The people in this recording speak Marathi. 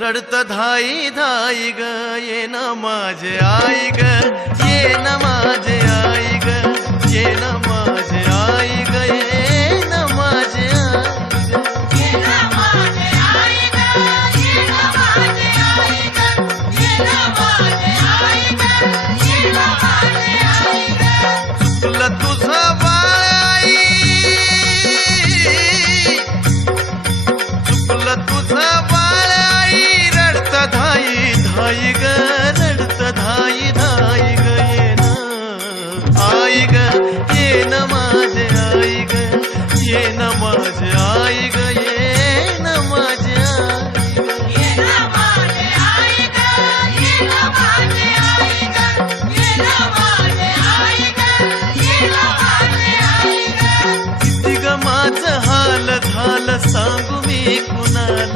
रडत धाई धाई ग ये न माझे आई ग ये न माझे आई ग ये न माझे आई ग ये न माझे आई ग. चुकलं तुझं बाळाई चुकलं तुझं आई ग ये न माझे आई ग ये न माझे आई ग ये न माझे आई ग किती ग माझं हाल झालं सांगू मी कुणाला?